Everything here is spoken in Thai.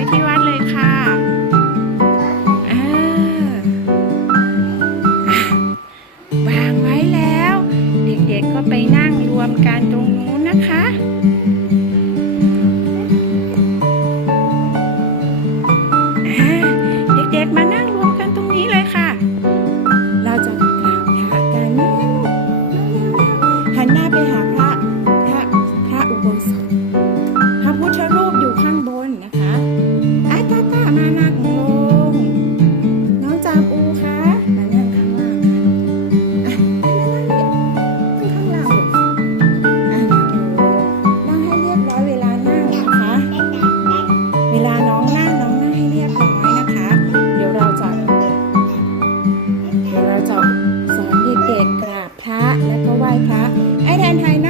ว้ที่วัดเลยค่ะอวางไว้แล้ว เด็กๆก็ไปนั่งรวมกันตรงนู้นนะคะเด็กๆมานั่งรวมกันตรงนี้เลยค่ะ เราจะกราบพระกัหันหน้าไปหา กราบพระแล้วก็ไหว้พระไอ้แทนไทยนะ